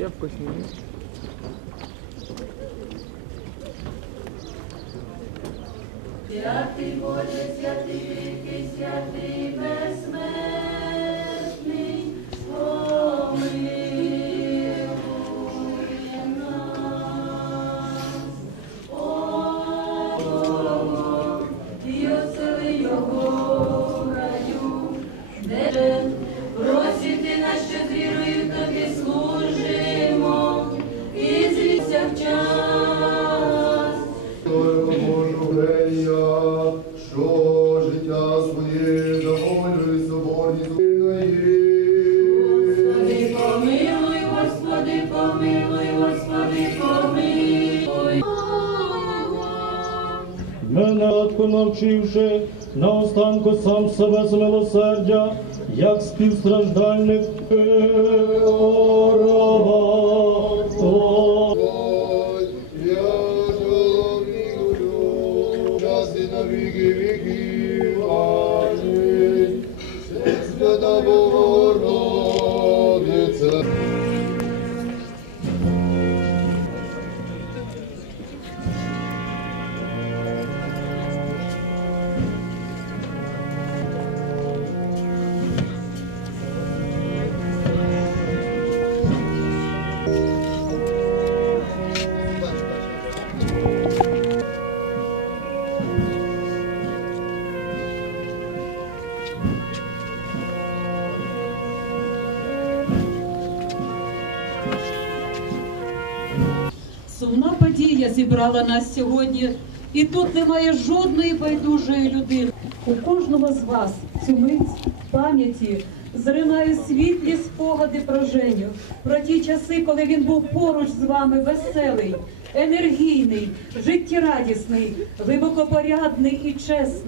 Я вкуснее. Святый Боже, святый, великий, святий що життя своє заволює соборність Господи, помилуй, Господи, помилуй, Господи, помилуй. Мене навчивши, наостанку сам себе з милосердя, як співстраждальник na wieki wieki. Сумна подія зібрала нас сьогодні, і тут немає жодної байдужої людини. У кожного з вас цю мить пам'яті зринає світлі спогади про Женю, про ті часи, коли він був поруч з вами веселий, енергійний, життєрадісний, глибокопорядний і чесний.